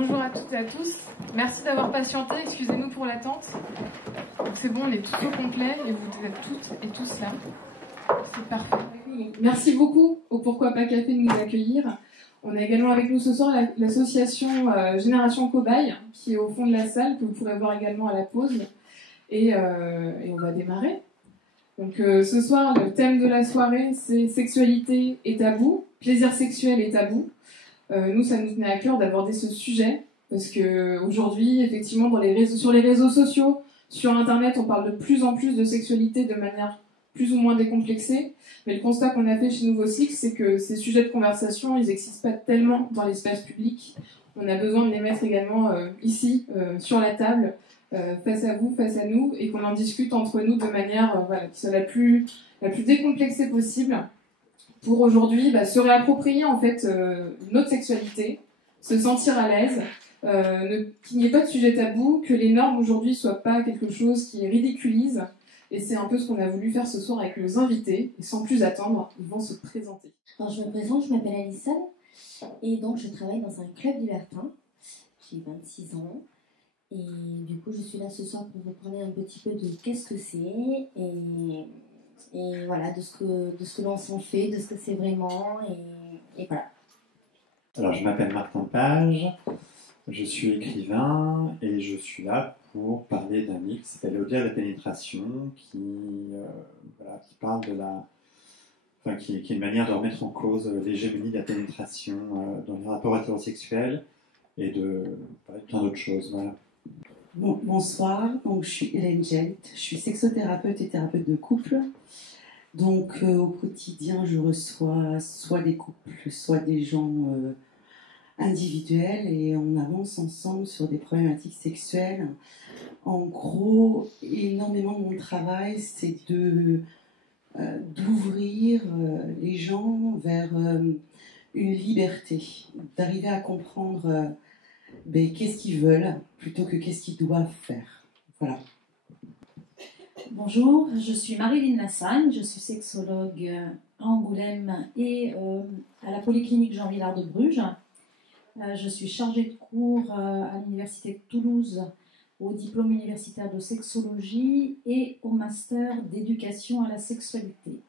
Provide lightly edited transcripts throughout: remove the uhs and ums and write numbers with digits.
Bonjour à toutes et à tous. Merci d'avoir patienté, excusez-nous pour l'attente. C'est bon, on est tous au complet et vous êtes toutes et tous là. C'est parfait. Merci beaucoup au Pourquoi pas Café de nous accueillir. On a également avec nous ce soir l'association Génération Cobaye qui est au fond de la salle, que vous pourrez voir également à la pause. Et on va démarrer. Donc ce soir, le thème de la soirée, c'est sexualité et tabou, plaisir sexuel et tabou. Nous, ça nous tenait à cœur d'aborder ce sujet parce que aujourd'hui, effectivement, sur les réseaux sociaux, sur Internet, on parle de plus en plus de sexualité de manière plus ou moins décomplexée. Mais le constat qu'on a fait chez Nouveau Cycle, c'est que ces sujets de conversation, ils n'existent pas tellement dans l'espace public. On a besoin de les mettre également ici, sur la table, face à vous, face à nous, et qu'on en discute entre nous de manière qui soit la plus décomplexée possible, pour aujourd'hui se réapproprier en fait notre sexualité, se sentir à l'aise, qu'il n'y ait pas de sujet tabou, que les normes aujourd'hui soient pas quelque chose qui ridiculise. Et c'est un peu ce qu'on a voulu faire ce soir avec nos invités. Et sans plus attendre, ils vont se présenter. Alors je me présente, je m'appelle Alison et donc je travaille dans un club libertin. J'ai 26 ans et du coup je suis là ce soir pour vous parler un petit peu de qu'est-ce que c'est et voilà, de ce que l'on s'en fait, de ce que c'est vraiment et voilà. Alors je m'appelle Martin Page, je suis écrivain et je suis là pour parler d'un livre qui s'appelle Au-delà de la pénétration, qui parle de qui est une manière de remettre en cause l'hégémonie de la pénétration dans les rapports hétérosexuels et de plein d'autres choses. Voilà. Bonsoir, donc je suis Hélène Gent, je suis sexothérapeute et thérapeute de couple. Donc au quotidien, je reçois soit des couples, soit des gens individuels et on avance ensemble sur des problématiques sexuelles. En gros, énormément de mon travail, c'est d'ouvrir les gens vers une liberté, d'arriver à comprendre qu'est-ce qu'ils veulent plutôt que qu'est-ce qu'ils doivent faire. Voilà. Bonjour, je suis Marilyn Lassagne, je suis sexologue à Angoulême et à la Polyclinique Jean Vilar de Bruges. Je suis chargée de cours à l'Université de Toulouse au diplôme universitaire de sexologie et au master d'éducation à la sexualité.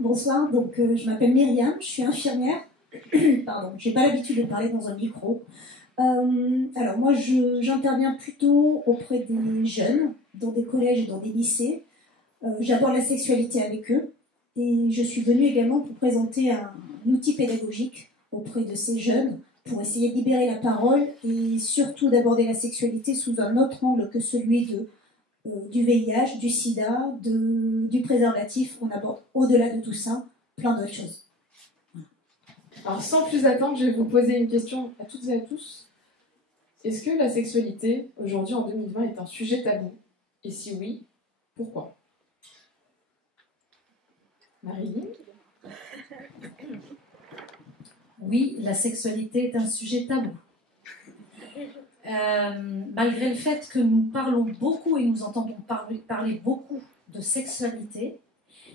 Bonsoir, donc je m'appelle Myriam, je suis infirmière. Pardon, j'ai pas l'habitude de parler dans un micro. Alors moi j'interviens plutôt auprès des jeunes, dans des collèges et dans des lycées. J'aborde la sexualité avec eux et je suis venue également pour présenter un outil pédagogique auprès de ces jeunes pour essayer de libérer la parole et surtout d'aborder la sexualité sous un autre angle que celui du VIH, du sida, du préservatif. On aborde au-delà de tout ça plein d'autres choses. Alors sans plus attendre, je vais vous poser une question à toutes et à tous. Est-ce que la sexualité, aujourd'hui en 2020, est un sujet tabou? Et si oui, pourquoi? Marilyn? Oui, la sexualité est un sujet tabou. Malgré le fait que nous parlons beaucoup et nous entendons parler beaucoup de sexualité,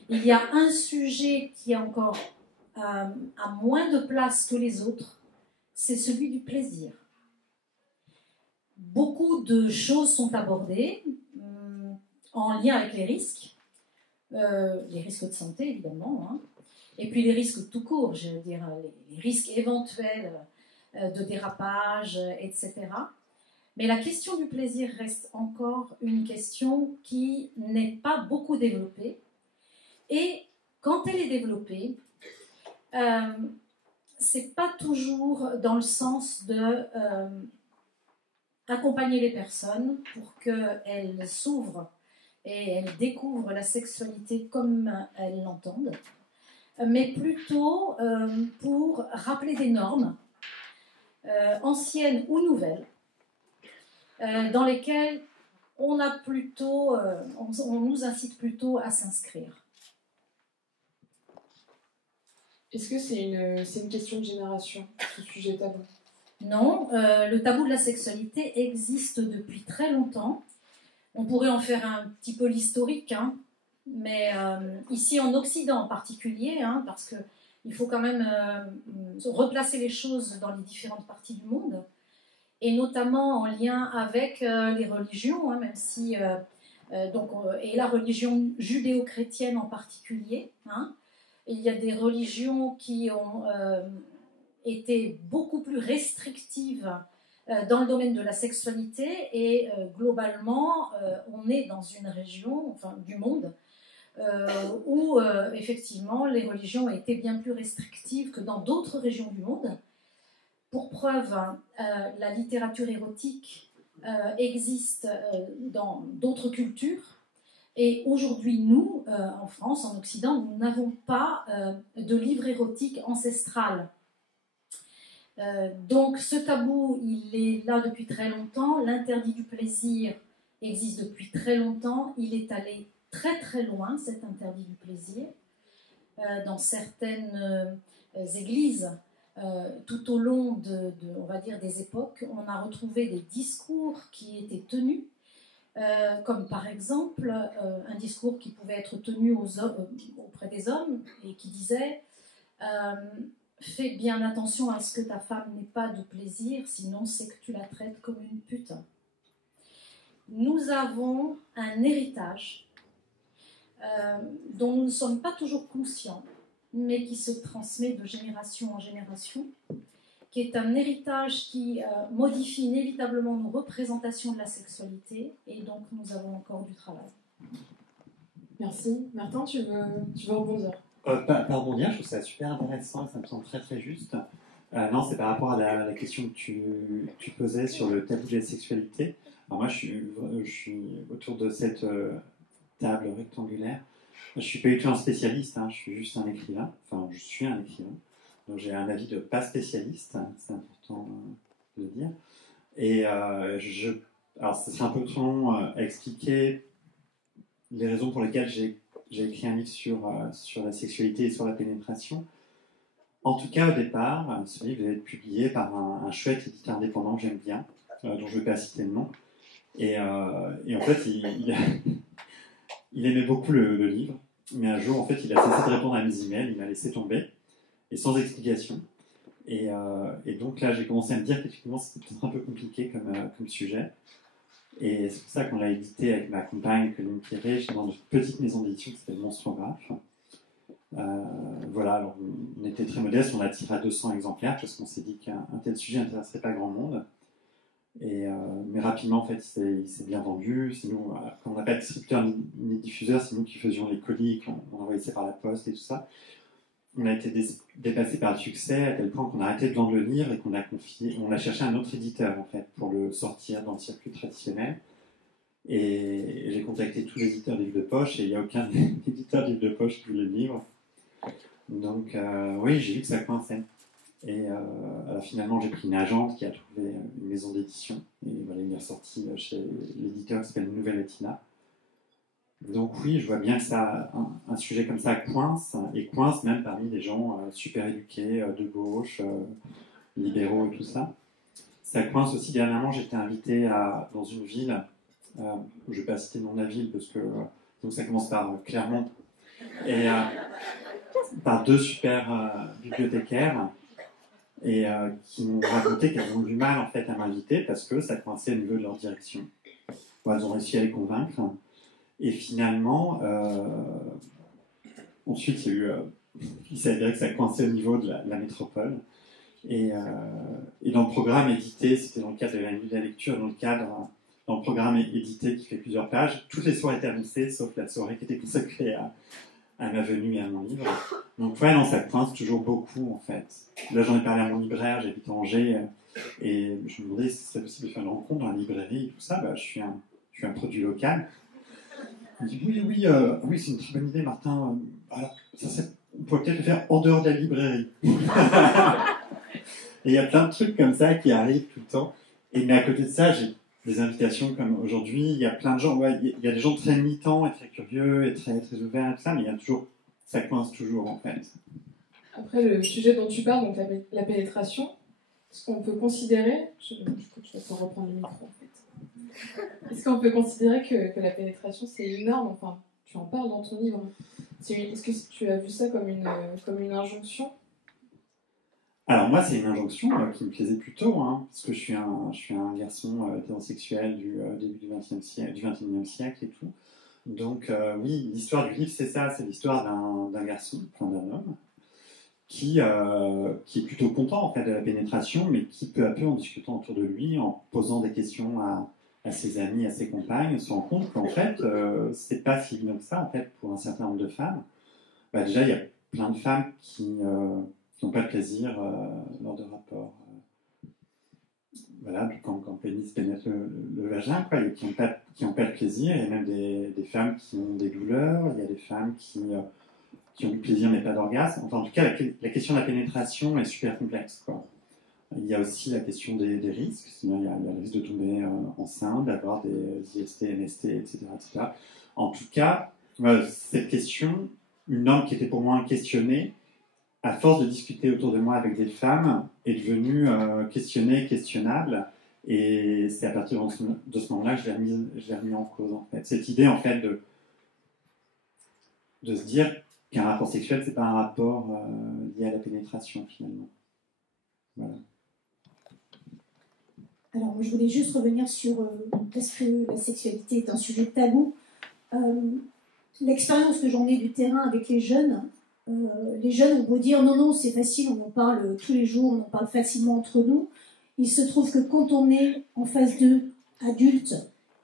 il y a un sujet qui a encore a moins de place que les autres, c'est celui du plaisir. Beaucoup de choses sont abordées en lien avec les risques de santé évidemment, hein, et puis les risques tout court, je veux dire les risques éventuels de dérapage, etc. Mais la question du plaisir reste encore une question qui n'est pas beaucoup développée, et quand elle est développée, c'est pas toujours dans le sens de accompagner les personnes pour qu'elles s'ouvrent et elles découvrent la sexualité comme elles l'entendent, mais plutôt pour rappeler des normes anciennes ou nouvelles dans lesquelles on nous incite plutôt à s'inscrire. Est-ce que c'est une question de génération, ce sujet tabou? Non, le tabou de la sexualité existe depuis très longtemps. On pourrait en faire un petit peu l'historique, hein, mais ici en Occident en particulier, hein, parce que il faut quand même replacer les choses dans les différentes parties du monde, et notamment en lien avec les religions, hein, même si, et la religion judéo-chrétienne en particulier. Hein. Il y a des religions qui ont été beaucoup plus restrictives dans le domaine de la sexualité, et globalement, on est dans une région, enfin, du monde, où effectivement les religions ont été bien plus restrictives que dans d'autres régions du monde. Pour preuve, la littérature érotique existe dans d'autres cultures, et aujourd'hui nous, en France, en Occident, nous n'avons pas de livre érotique ancestral. Donc ce tabou, il est là depuis très longtemps. L'interdit du plaisir existe depuis très longtemps. Il est allé très très loin, cet interdit du plaisir. Dans certaines églises, tout au long on va dire, des époques, on a retrouvé des discours qui étaient tenus, comme par exemple un discours qui pouvait être tenu auprès des hommes, et qui disait fais bien attention à ce que ta femme n'ait pas de plaisir, sinon c'est que tu la traites comme une pute. Nous avons un héritage dont nous ne sommes pas toujours conscients, mais qui se transmet de génération en génération, qui est un héritage qui modifie inévitablement nos représentations de la sexualité, et donc nous avons encore du travail. Merci. Martin, tu veux rebondir? Pas rebondir, je trouve ça super intéressant, ça me semble très très juste. Non, c'est par rapport à la question que tu posais sur le tabou de la sexualité. Alors moi, je suis autour de cette table rectangulaire. Je suis pas du tout un spécialiste, hein, je suis juste un écrivain. Enfin, je suis un écrivain. Donc j'ai un avis de pas spécialiste, c'est important de le dire. Et alors ça serait un peu trop long à expliquer les raisons pour lesquelles j'ai écrit un livre sur la sexualité et sur la pénétration. En tout cas, au départ, ce livre devait être publié par un chouette éditeur indépendant que j'aime bien, dont je ne vais pas citer le nom. Et en fait, il aimait beaucoup le livre, mais un jour, en fait, il a cessé de répondre à mes emails, il m'a laissé tomber, et sans explication. Et donc là, j'ai commencé à me dire qu'effectivement, c'était peut-être un peu compliqué comme sujet. Et c'est pour ça qu'on l'a édité avec ma compagne, Colline Pierret, dans une petite maison d'édition qui s'appelle Monstrographe. Voilà, alors on était très modeste, on l'a tiré à 200 exemplaires parce qu'on s'est dit qu'un tel sujet n'intéresserait pas grand monde. Mais rapidement, en fait, il s'est bien vendu. C'est nous, comme on n'a pas de distributeur ni diffuseur, c'est nous qui faisions les colis, on envoyait ça par la poste et tout ça. On a été dépassé par le succès à tel point qu'on a arrêté de vendre le livre et on a cherché un autre éditeur en fait pour le sortir dans le circuit traditionnel. Et j'ai contacté tous les éditeurs de livres de poche et il n'y a aucun éditeur de livres de poche qui voulait le livre. Donc oui, j'ai vu que ça coinçait. Et alors, finalement, j'ai pris une agente qui a trouvé une maison d'édition et voilà, il est ressorti chez l'éditeur qui s'appelle Nouvelle Latina. Donc oui, je vois bien que ça, un sujet comme ça coince, et coince même parmi les gens super éduqués, de gauche, libéraux et tout ça. Ça coince aussi. Dernièrement, j'étais invité dans une ville, je ne vais pas citer le nom de la ville parce que donc ça commence par Clermont, et par deux super bibliothécaires, et qui m'ont raconté qu'elles ont du mal en fait à m'inviter parce que ça coinçait au niveau de leur direction. Bon, elles ont réussi à les convaincre. Et finalement, ensuite, il s'avérait que ça coinçait au niveau de la métropole. Et dans le programme édité, c'était dans le cadre de la nuit de la lecture, dans le programme édité qui fait plusieurs pages, toutes les soirées étaient annoncées, sauf la soirée qui était consacrée à ma venue et à mon livre. Donc ouais, non, ça coince toujours beaucoup, en fait. Là, j'en ai parlé à mon libraire, j'habite à Angers, et je me demandais si ce serait possible de faire une rencontre dans la librairie et tout ça. Bah, je suis un produit local. Il me dit oui, c'est une très bonne idée, Martin. Alors, on pourrait peut-être le faire en dehors de la librairie. Et il y a plein de trucs comme ça qui arrivent tout le temps. Mais à côté de ça, j'ai des invitations comme aujourd'hui. Il y a plein de gens, il y a des gens très militants et très curieux et très, très ouverts et tout ça, mais ça coince toujours en fait. Après, le sujet dont tu parles, donc la pénétration, est-ce qu'on peut considérer, je vais te reprendre le micro en fait. Est-ce qu'on peut considérer que la pénétration c'est une norme? Enfin, tu en parles dans ton livre. Est-ce que tu as vu ça comme une injonction? Alors moi, c'est une injonction qui me plaisait plutôt, hein, parce que je suis un garçon hétérosexuel du début du XXe siècle, du XXIe siècle et tout. Donc oui, l'histoire du livre, c'est ça, c'est l'histoire d'un garçon, enfin d'un homme, qui est plutôt content en fait de la pénétration, mais qui peu à peu, en discutant autour de lui, en posant des questions à ses amis, à ses compagnes, se rend compte qu'en fait, c'est pas si évident que ça en fait pour un certain nombre de femmes. Bah, déjà, il y a plein de femmes qui n'ont pas de plaisir lors de rapports. Voilà, quand le pénis pénètre le vagin, quoi, et qui n'ont pas de plaisir. Il y a même des femmes qui ont des douleurs, il y a des femmes qui ont du plaisir mais pas d'orgasme. Enfin, en tout cas, la question de la pénétration est super complexe, quoi. Il y a aussi la question des risques. Il y a le risque de tomber enceinte, d'avoir des IST, MST, etc., etc. En tout cas, cette question, une norme qui était pour moi questionnée, à force de discuter autour de moi avec des femmes, est devenue questionnée, questionnable. Et c'est à partir de ce moment-là que je l'ai remis en cause, en fait. Cette idée, en fait, de se dire qu'un rapport sexuel, c'est pas un rapport lié à la pénétration, finalement. Voilà. Alors, moi, je voulais juste revenir sur est-ce que la sexualité est un sujet tabou. L'expérience que j'en ai du terrain avec les jeunes ont beau dire non, non, c'est facile, on en parle tous les jours, on en parle facilement entre nous. Il se trouve que quand on est en phase 2, adulte,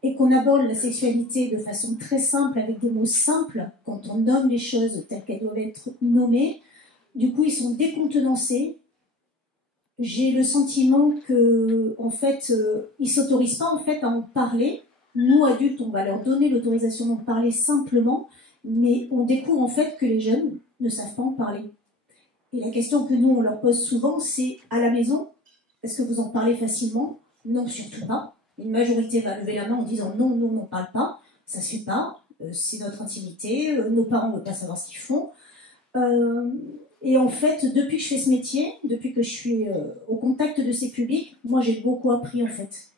et qu'on aborde la sexualité de façon très simple, avec des mots simples, quand on nomme les choses telles qu'elles doivent être nommées, du coup, ils sont décontenancés. J'ai le sentiment que, en fait, ils s'autorisent pas en fait à en parler. Nous, adultes, on va leur donner l'autorisation d'en parler simplement, mais on découvre en fait que les jeunes ne savent pas en parler. Et la question que nous, on leur pose souvent, c'est à la maison, est-ce que vous en parlez facilement? Non, surtout pas. Une majorité va lever la main en disant non, nous, on n'en parle pas, ça se fait pas, c'est notre intimité, nos parents ne veulent pas savoir ce qu'ils font. Et en fait, depuis que je fais ce métier, depuis que je suis au contact de ces publics, moi j'ai beaucoup appris en fait.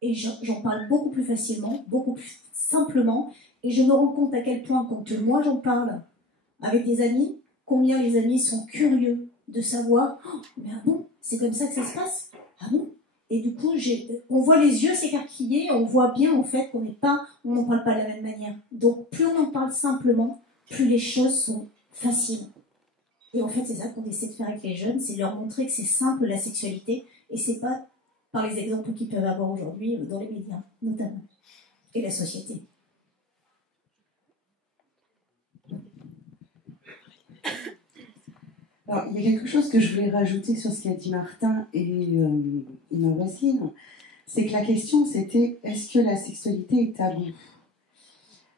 Et j'en parle beaucoup plus facilement, beaucoup plus simplement, et je me rends compte à quel point quand moi j'en parle avec des amis, combien les amis sont curieux de savoir oh, mais ah bon, c'est comme ça que ça se passe? Ah bon? Et du coup, on voit les yeux s'écarquiller, on voit bien en fait qu'on n'en parle pas de la même manière. Donc plus on en parle simplement, plus les choses sont faciles. Et en fait, c'est ça qu'on essaie de faire avec les jeunes, c'est leur montrer que c'est simple la sexualité, et c'est pas par les exemples qu'ils peuvent avoir aujourd'hui dans les médias, notamment, et la société. Alors, il y a quelque chose que je voulais rajouter sur ce qu'a dit Martin et ma voisine, c'est que la question c'était est-ce que la sexualité est taboue?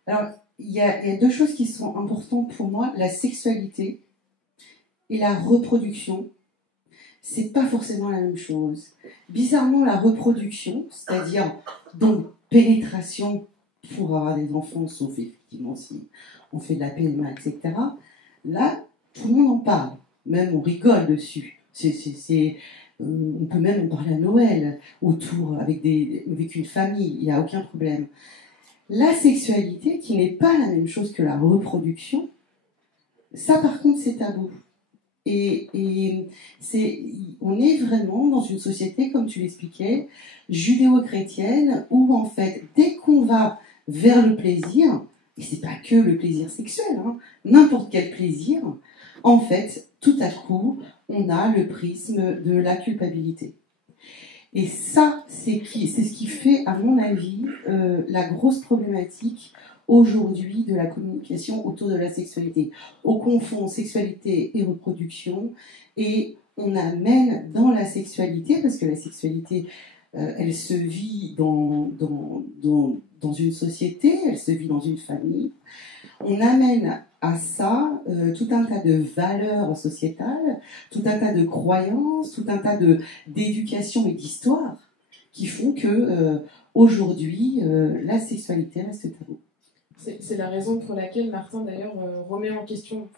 Alors, il y a deux choses qui sont importantes pour moi, la sexualité et la reproduction. C'est pas forcément la même chose. Bizarrement, la reproduction, c'est-à-dire donc pénétration pour avoir des enfants, sauf effectivement si on fait de la PMA, etc. Là, tout le monde en parle. Même on rigole dessus. On peut même en parler à Noël, autour, avec une famille, il n'y a aucun problème. La sexualité, qui n'est pas la même chose que la reproduction, ça par contre c'est tabou. Et on est vraiment dans une société, comme tu l'expliquais, judéo-chrétienne, où en fait, dès qu'on va vers le plaisir, et c'est pas que le plaisir sexuel, hein, n'importe quel plaisir, en fait, tout à coup, on a le prisme de la culpabilité. Et ça, c'est ce qui fait, à mon avis, la grosse problématique aujourd'hui de la communication autour de la sexualité. On confond sexualité et reproduction, et on amène dans la sexualité, parce que la sexualité, elle se vit dans une société, elle se vit dans une famille. On amène à ça tout un tas de valeurs sociétales, tout un tas de croyances, tout un tas d'éducation et d'histoire qui font que aujourd'hui la sexualité reste tabou. C'est la raison pour laquelle Martin d'ailleurs remet en question,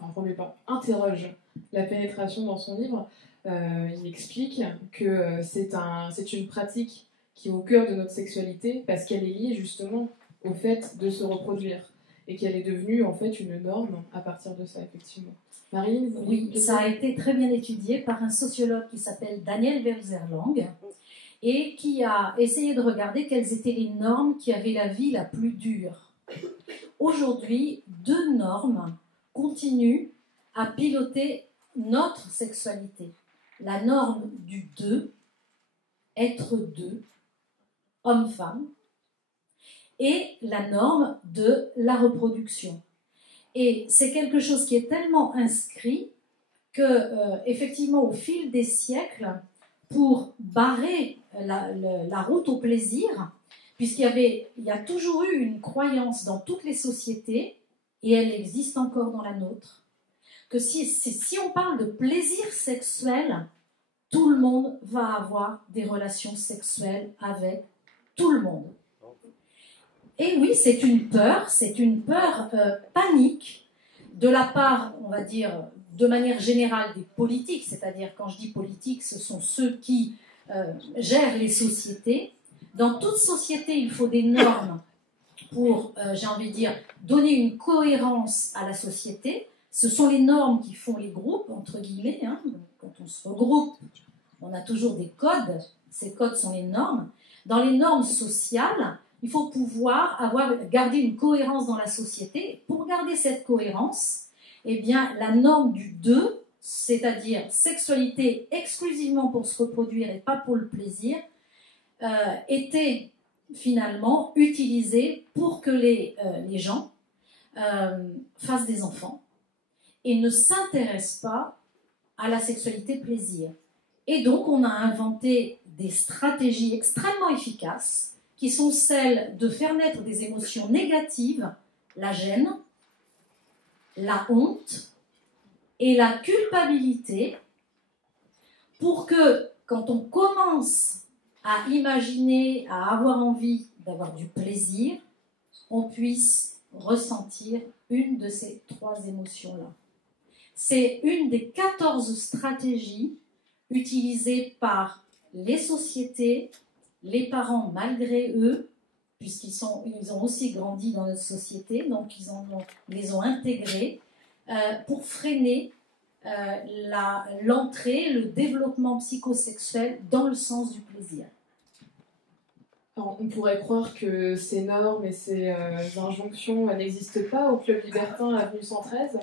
interroge la pénétration dans son livre. Il explique que c'est une pratique qui est au cœur de notre sexualité parce qu'elle est liée justement au fait de se reproduire. et qu'elle est devenue en fait une norme à partir de ça, effectivement. Marine, vous Oui, ça a été très bien étudié par un sociologue qui s'appelle Daniel Verzerlang et qui a essayé de regarder quelles étaient les normes qui avaient la vie la plus dure. Aujourd'hui, 2 normes continuent à piloter notre sexualité. La norme du 2, être 2, homme-femme, et la norme de la reproduction. Et c'est quelque chose qui est tellement inscrit que, effectivement, au fil des siècles, pour barrer la route au plaisir, puisqu'il y a toujours eu une croyance dans toutes les sociétés, et elle existe encore dans la nôtre, que si on parle de plaisir sexuel, tout le monde va avoir des relations sexuelles avec tout le monde. Et oui, c'est une peur panique de la part, on va dire, de manière générale des politiques, c'est-à-dire quand je dis politique, ce sont ceux qui gèrent les sociétés. Dans toute société, il faut des normes pour, j'ai envie de dire, donner une cohérence à la société. Ce sont les normes qui font les groupes, entre guillemets. Hein. Quand on se regroupe, on a toujours des codes. Ces codes sont les normes. Dans les normes sociales, il faut pouvoir garder une cohérence dans la société. Pour garder cette cohérence, eh bien, la norme du 2, c'est-à-dire sexualité exclusivement pour se reproduire et pas pour le plaisir, était finalement utilisée pour que les gens fassent des enfants et ne s'intéressent pas à la sexualité plaisir. Et donc, on a inventé des stratégies extrêmement efficaces qui sont celles de faire naître des émotions négatives, la gêne, la honte et la culpabilité, pour que, quand on commence à imaginer, à avoir envie d'avoir du plaisir, on puisse ressentir une de ces 3 émotions-là. C'est une des 14 stratégies utilisées par les sociétés, les parents malgré eux, puisqu'ils ont aussi grandi dans notre société, donc ils les ont intégrés pour freiner l'entrée, le développement psychosexuel dans le sens du plaisir. Alors, on pourrait croire que ces normes et ces injonctions n'existent pas au Club Libertin Avenue 113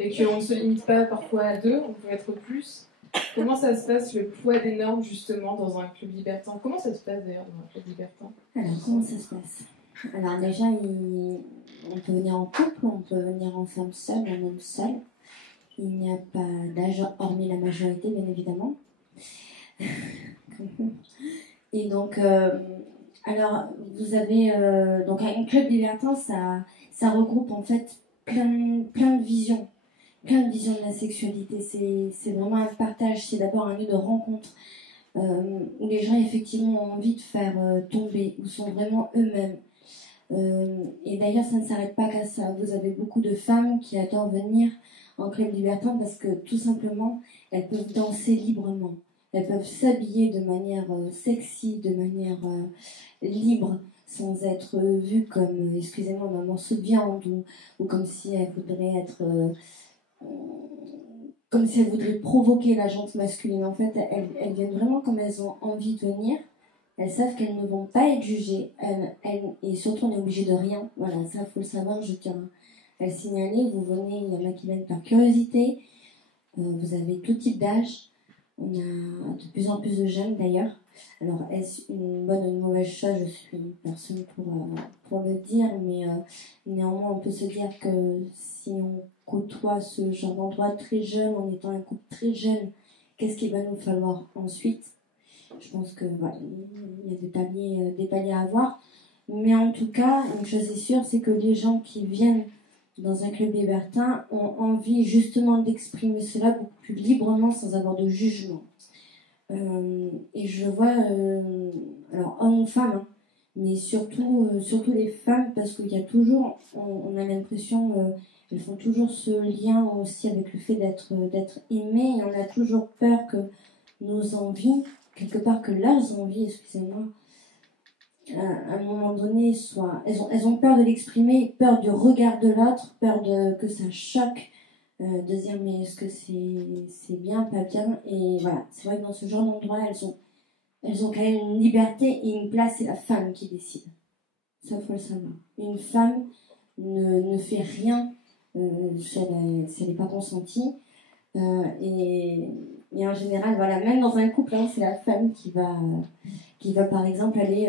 et qu'on ne se limite pas parfois à 2, on peut être plus. Comment ça se passe, le poids des normes, justement, dans un club libertin? Comment ça se passe, d'ailleurs, dans un club libertin? Alors, comment ça se passe? Alors, déjà, on peut venir en couple, on peut venir en femme seule, en homme seul. Il n'y a pas d'âge, hormis la majorité, bien évidemment. Et donc, alors, vous avez... donc, un club libertin, ça regroupe, en fait, plein de visions. Plein de visions de la sexualité, c'est vraiment un partage, c'est d'abord un lieu de rencontre où les gens effectivement ont envie de faire tomber, où sont vraiment eux-mêmes. Et d'ailleurs, ça ne s'arrête pas qu'à ça. Vous avez beaucoup de femmes qui adorent venir en club libertin parce que tout simplement, elles peuvent danser librement. Elles peuvent s'habiller de manière sexy, de manière libre, sans être vues comme, excusez-moi, un morceau de viande ou comme si elles voudraient être... comme si elles voudraient provoquer la jante masculine. En fait, elles viennent vraiment comme elles ont envie de venir. Elles savent qu'elles ne vont pas être jugées. Et surtout, on est obligé de rien. Voilà, ça, il faut le savoir. Je tiens à le signaler. Vous venez, il y en a qui viennent par curiosité. Vous avez tout type d'âge. On a de plus en plus de jeunes, d'ailleurs. Alors, est-ce une bonne ou une mauvaise chose? Je suis personne pour le dire. Mais néanmoins, on peut se dire que si on côtoie ce genre d'endroit très jeune, en étant un couple très jeune, qu'est-ce qu'il va nous falloir ensuite? Je pense que voilà, il y a des paliers à avoir. Mais en tout cas, une chose est sûre, c'est que les gens qui viennent dans un club libertin ont envie justement d'exprimer cela beaucoup plus librement sans avoir de jugement. Et je vois, alors hommes ou femmes, hein, mais surtout les femmes, parce qu'il y a toujours, on a l'impression, elles font toujours ce lien aussi avec le fait d'être aimées, et on a toujours peur que nos envies, quelque part que leurs envies, excusez-moi, à un moment donné, elles ont peur de l'exprimer, peur du regard de l'autre, peur que ça choque, de dire mais est-ce que c'est bien, pas bien. Et voilà, c'est vrai que dans ce genre d'endroit, elles ont quand même une liberté et une place, c'est la femme qui décide. Ça, faut le savoir. Une femme ne fait rien si elle n'est pas consentie. Et en général, voilà, même dans un couple, hein, c'est la femme qui va par exemple aller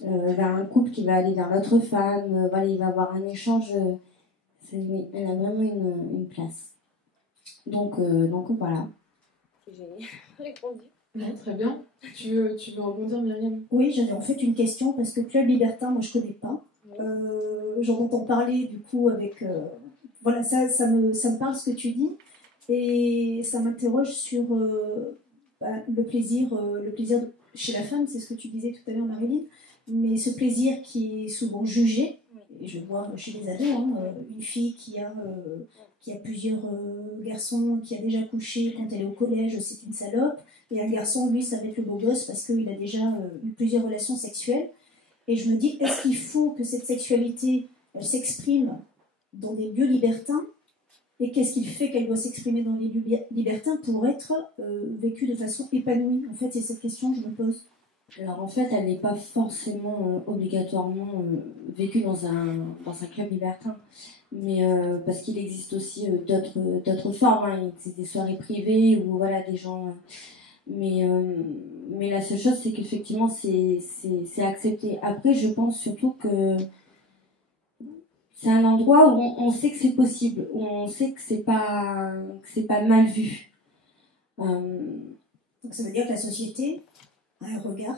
vers un couple qui va aller vers l'autre femme. Voilà, il va avoir un échange. Oui, elle a vraiment une place. Donc voilà. J'ai répondu. Ouais, très bien. Tu veux rebondir, Myriam? Oui, j'avais en fait une question parce que Club Libertin, moi je connais pas. J'en entends parler du coup avec. Voilà, ça me parle ce que tu dis et ça m'interroge sur le plaisir chez la femme, c'est ce que tu disais tout à l'heure, Marilyn, mais ce plaisir qui est souvent jugé. Et je vois chez les ados, une fille qui a plusieurs garçons, qui a déjà couché quand elle est au collège, c'est une salope. Et un garçon, lui, ça va être le beau gosse parce qu'il a déjà eu plusieurs relations sexuelles. Et je me dis, est-ce qu'il faut que cette sexualité, elle s'exprime dans des lieux libertins? Et qu'est-ce qu'il fait qu'elle doit s'exprimer dans les lieux libertins pour être vécue de façon épanouie? En fait, c'est cette question que je me pose. Alors en fait, elle n'est pas forcément obligatoirement vécue dans un club libertin. Mais parce qu'il existe aussi d'autres formes. Hein. Il existe des soirées privées où voilà, des gens... Mais la seule chose, c'est qu'effectivement, c'est accepté. Après, je pense surtout que c'est un endroit où on sait que c'est possible, où on sait que c'est pas mal vu. Donc ça veut dire que la société a un regard.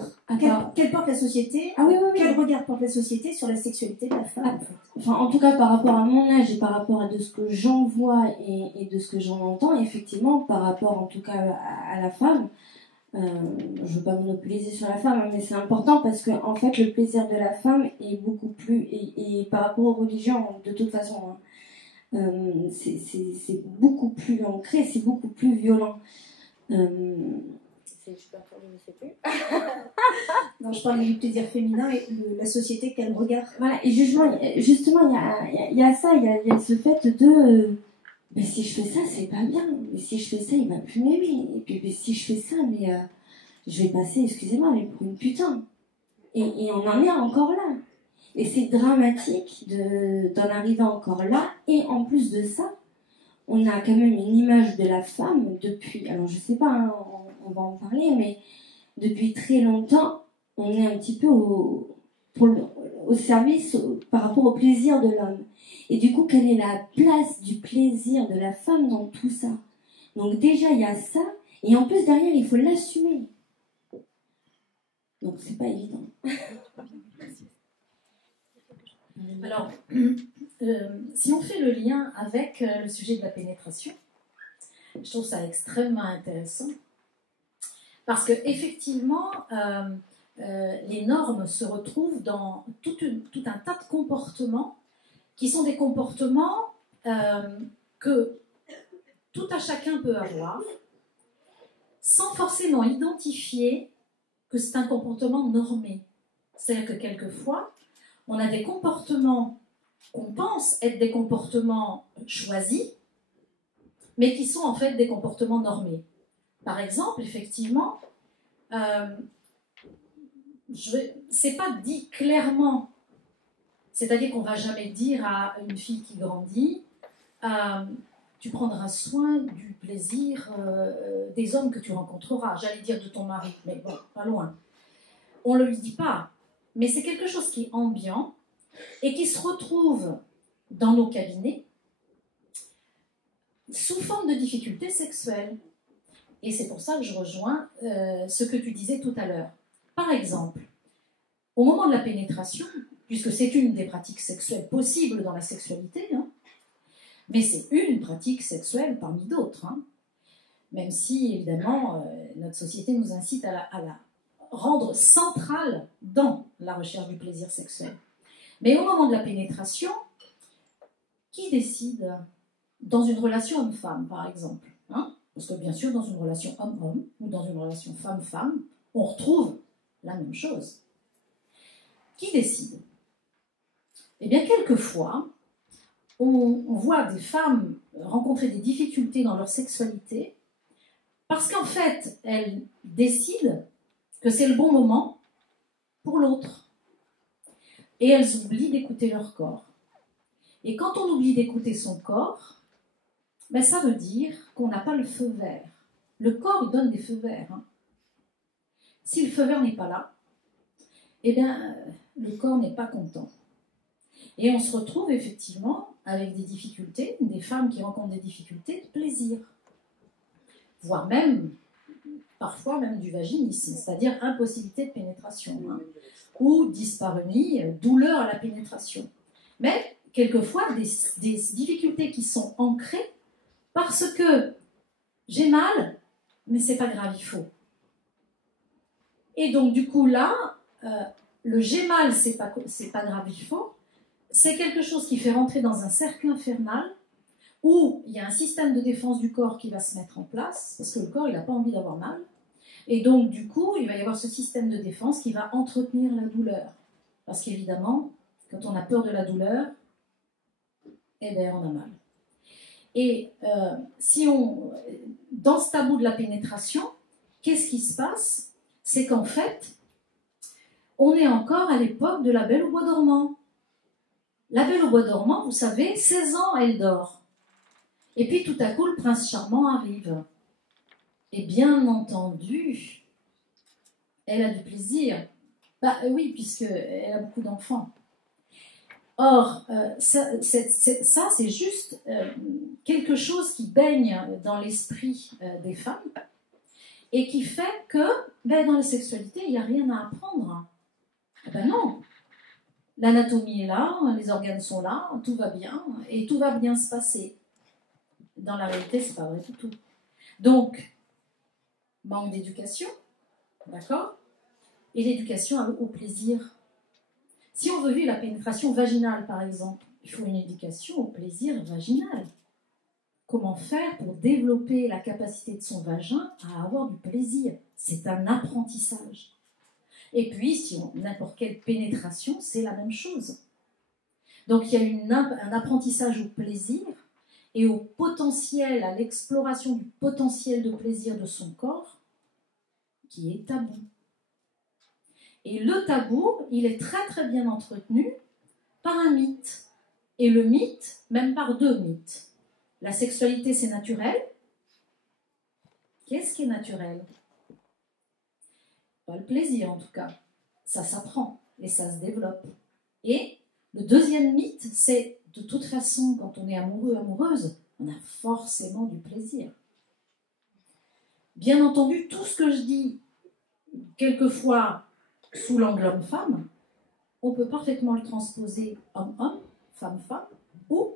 Quel porte la société? Ah oui. Quel regard porte la société sur la sexualité de la femme, en fait? Enfin, en tout cas, par rapport à mon âge et par rapport à de ce que j'en vois et de ce que j'en entends, effectivement, par rapport en tout cas à la femme, je ne veux pas monopoliser sur la femme, mais c'est important parce que en fait, le plaisir de la femme est beaucoup plus, et par rapport aux religions, de toute façon, hein, c'est beaucoup plus ancré, c'est beaucoup plus violent. Je ne sais plus. Non, je parle du plaisir féminin et de la société, quel regard. Voilà, et justement, il y a ça, il y a ce fait de mais si je fais ça, c'est pas bien, mais si je fais ça, il va plus m'aimer, et puis mais si je fais ça, mais je vais passer, excusez-moi, mais pour une putain. Et on en est encore là. Et c'est dramatique d'en arriver encore là, et en plus de ça, on a quand même une image de la femme depuis, alors je sais pas, hein, on va en parler, mais depuis très longtemps, on est un petit peu au service par rapport au plaisir de l'homme. Et du coup, quelle est la place du plaisir de la femme dans tout ça? Donc déjà, il y a ça, et en plus derrière, il faut l'assumer. Donc c'est pas évident. Alors, si on fait le lien avec le sujet de la pénétration, je trouve ça extrêmement intéressant. Parce qu'effectivement, les normes se retrouvent dans tout un tas de comportements qui sont des comportements que tout à chacun peut avoir, sans forcément identifier que c'est un comportement normé. C'est-à-dire que quelquefois, on a des comportements qu'on pense être des comportements choisis, mais qui sont en fait des comportements normés. Par exemple, effectivement, c'est pas dit clairement, c'est-à-dire qu'on va jamais dire à une fille qui grandit, tu prendras soin du plaisir des hommes que tu rencontreras. J'allais dire de ton mari, mais bon, pas loin. On ne le lui dit pas, mais c'est quelque chose qui est ambiant et qui se retrouve dans nos cabinets sous forme de difficultés sexuelles. Et c'est pour ça que je rejoins ce que tu disais tout à l'heure. Par exemple, au moment de la pénétration, puisque c'est une des pratiques sexuelles possibles dans la sexualité, hein, mais c'est une pratique sexuelle parmi d'autres, hein, même si, évidemment, notre société nous incite à la rendre centrale dans la recherche du plaisir sexuel. Mais au moment de la pénétration, qui décide dans une relation homme-femme, par exemple, hein? Parce que bien sûr, dans une relation homme-homme ou dans une relation femme-femme, on retrouve la même chose. Qui décide? Eh bien, quelquefois, on voit des femmes rencontrer des difficultés dans leur sexualité parce qu'en fait, elles décident que c'est le bon moment pour l'autre. Et elles oublient d'écouter leur corps. Et quand on oublie d'écouter son corps, ben ça veut dire qu'on n'a pas le feu vert. Le corps, il donne des feux verts. Hein. Si le feu vert n'est pas là, eh bien, le corps n'est pas content. Et on se retrouve effectivement avec des difficultés, des femmes qui rencontrent des difficultés de plaisir, voire même, parfois même du vaginisme, c'est-à-dire impossibilité de pénétration, hein, ou dyspareunie, douleur à la pénétration. Mais quelquefois, des difficultés qui sont ancrées parce que j'ai mal, mais c'est pas grave, il faut. Et donc du coup là, le j'ai mal, c'est pas grave, il faut, c'est quelque chose qui fait rentrer dans un cercle infernal où il y a un système de défense du corps qui va se mettre en place, parce que le corps, il n'a pas envie d'avoir mal. Et donc, du coup, il va y avoir ce système de défense qui va entretenir la douleur. Parce qu'évidemment, quand on a peur de la douleur, eh bien, on a mal. Et dans ce tabou de la pénétration, qu'est-ce qui se passe? C'est qu'en fait, on est encore à l'époque de la Belle au bois dormant. La Belle au bois dormant, vous savez, 16 ans, elle dort. Et puis tout à coup, le prince charmant arrive. Et bien entendu, elle a du plaisir. Bah oui, puisqu'elle a beaucoup d'enfants. Or, ça c'est juste quelque chose qui baigne dans l'esprit des femmes et qui fait que dans la sexualité, il n'y a rien à apprendre. Ben non. L'anatomie est là, les organes sont là, tout va bien, et tout va bien se passer. Dans la réalité, c'est pas vrai du tout. Donc, manque d'éducation, d'accord? Et l'éducation au plaisir. Si on veut vivre la pénétration vaginale, par exemple, il faut une éducation au plaisir vaginal. Comment faire pour développer la capacité de son vagin à avoir du plaisir? C'est un apprentissage. Et puis, n'importe quelle pénétration, c'est la même chose. Donc, il y a un apprentissage au plaisir et au potentiel, à l'exploration du potentiel de plaisir de son corps, qui est tabou. Et le tabou, il est très très bien entretenu par un mythe. Et le mythe, même par deux mythes. La sexualité, c'est naturel. Qu'est-ce qui est naturel? Pas le plaisir, en tout cas. Ça s'apprend et ça se développe. Et le deuxième mythe, c'est de toute façon, quand on est amoureux, amoureuse, on a forcément du plaisir. Bien entendu, tout ce que je dis, quelquefois sous l'angle homme-femme, on peut parfaitement le transposer homme-homme, femme-femme, ou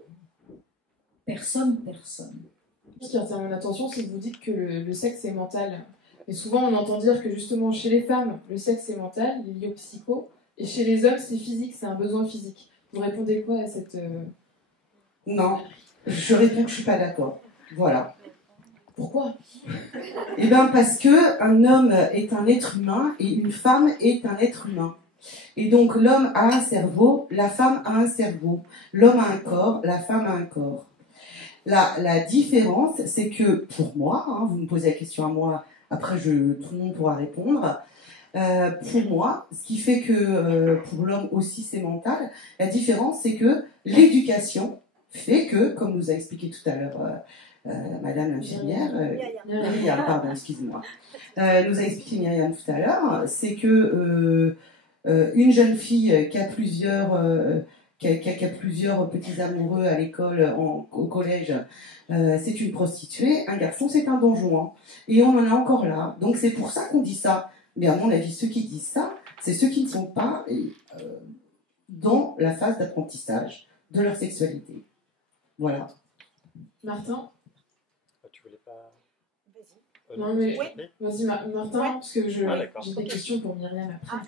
personne-personne. Ce qui retient mon attention, c'est que vous dites que le sexe est mental. Et souvent, on entend dire que justement, chez les femmes, le sexe est mental, il est lié au psycho, et chez les hommes, c'est physique, c'est un besoin physique. Vous répondez quoi à cette... Non, je réponds que je suis pas d'accord. Voilà. Pourquoi? Eh bien, parce que un homme est un être humain et une femme est un être humain. Et donc, l'homme a un cerveau, la femme a un cerveau. L'homme a un corps, la femme a un corps. La différence, c'est que, pour moi, hein, vous me posez la question à moi, après tout le monde pourra répondre. Pour moi, ce qui fait que pour l'homme aussi c'est mental, la différence c'est que l'éducation fait que, comme nous a expliqué tout à l'heure Madame l'infirmière, Myriam, pardon, excusez-moi, nous a expliqué Myriam tout à l'heure, c'est que une jeune fille qui a plusieurs petits amoureux à l'école, au collège, c'est une prostituée, un garçon c'est un don Juan. Et on en a encore là. Donc c'est pour ça qu'on dit ça. Mais à mon avis, ceux qui disent ça, c'est ceux qui ne sont pas dans la phase d'apprentissage de leur sexualité. Voilà. Martin? Tu voulais pas... Vas-y. Non mais, oui. Vas-y Martin, parce que j'ai des questions pour Myriam après.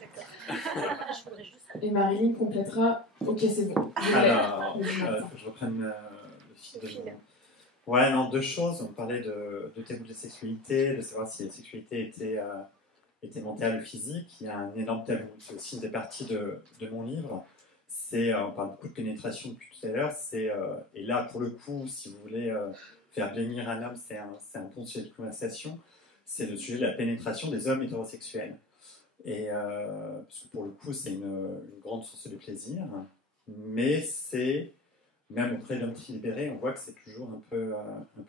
Et Marilyn complétera. Ok, c'est bon. Alors, je reprenne le fil de... Ouais, non, deux choses. On parlait de tabou de la sexualité, de savoir si la sexualité était mental ou physique, il y a un énorme tabou. C'est aussi une des parties de mon livre. On parle beaucoup de pénétration depuis tout à l'heure, et là, pour le coup, si vous voulez faire bénir un homme, c'est un bon sujet de conversation, c'est le sujet de la pénétration des hommes hétérosexuels. Et parce que pour le coup, c'est une grande source de plaisir, mais même auprès d'hommes libérés, on voit que c'est toujours un peu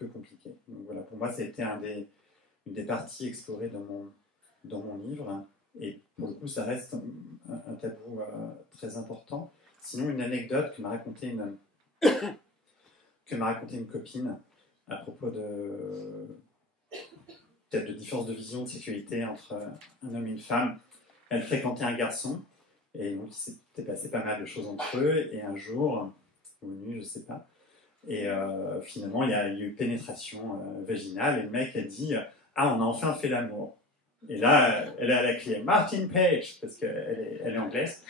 compliqué. Donc voilà, pour moi, ça a été une des parties explorées dans mon livre, et pour le coup, ça reste un tabou très important. Sinon, une anecdote que m'a raconté une copine à propos peut-être de différence de vision, de sexualité entre un homme et une femme. Elle fréquentait un garçon, et donc il s'était passé pas mal de choses entre eux, et un jour, ou une nuit, je ne sais pas, et finalement, il y a eu pénétration vaginale, et le mec a dit « Ah, on a enfin fait l'amour ». Et là, elle est à la clé, Martin Page, parce qu'elle est anglaise,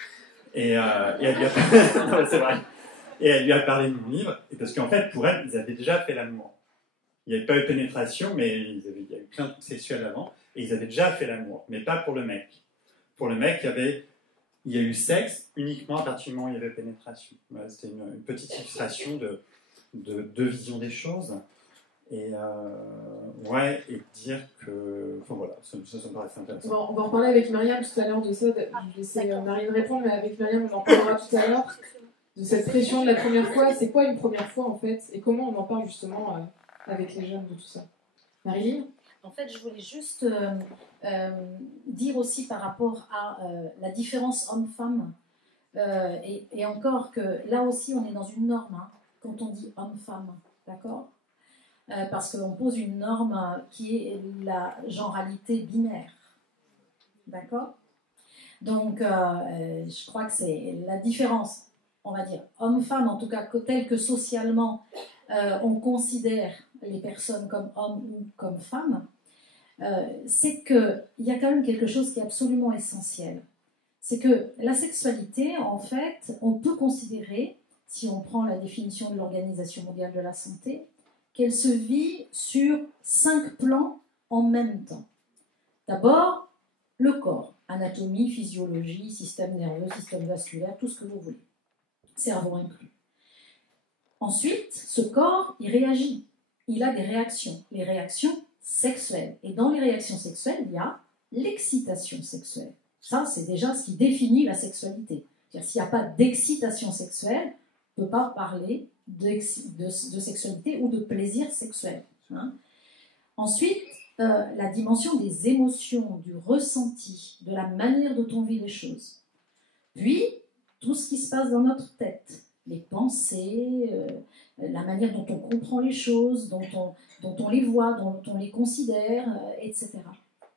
et elle lui a non, c'est vrai. Et elle lui a parlé de mon livre, et parce qu'en fait, pour elle, ils avaient déjà fait l'amour. Il n'y avait pas eu de pénétration, mais il y a eu plein de trucs sexuels avant, et ils avaient déjà fait l'amour, mais pas pour le mec. Pour le mec, il y a eu sexe uniquement à partir du moment où il y avait pénétration. Voilà, c'était une petite illustration de deux visions des choses. Et et dire que... Enfin voilà, ça me paraissait intéressant. On va en parler avec Myriam tout à l'heure de ça. Je vais laisser Marine répondre, mais avec Myriam, on en parlera tout à l'heure. De cette pression de la première fois. C'est quoi une première fois en fait? Et comment on en parle justement avec les jeunes de tout ça? Marilyn? En fait, je voulais juste dire aussi par rapport à la différence homme-femme, et encore que là aussi on est dans une norme, hein, quand on dit homme-femme, d'accord, parce qu'on pose une norme qui est la genralité binaire, d'accord. Donc je crois que c'est la différence, on va dire homme-femme, en tout cas tel que socialement on considère les personnes comme hommes ou comme femmes. C'est qu'il y a quand même quelque chose qui est absolument essentiel. C'est que la sexualité, en fait, on peut considérer, si on prend la définition de l'Organisation mondiale de la santé, qu'elle se vit sur 5 plans en même temps. D'abord, le corps, anatomie, physiologie, système nerveux, système vasculaire, tout ce que vous voulez, cerveau inclus. Ensuite, ce corps, il réagit, il a des réactions, les réactions sexuelle. Et dans les réactions sexuelles, il y a l'excitation sexuelle. Ça, c'est déjà ce qui définit la sexualité. C'est-à-dire, s'il n'y a pas d'excitation sexuelle, on ne peut pas parler de sexualité ou de plaisir sexuel. Hein. Ensuite, la dimension des émotions, du ressenti, de la manière dont on vit les choses. Puis, tout ce qui se passe dans notre tête, les pensées, la manière dont on comprend les choses, dont on les voit, dont on les considère, etc.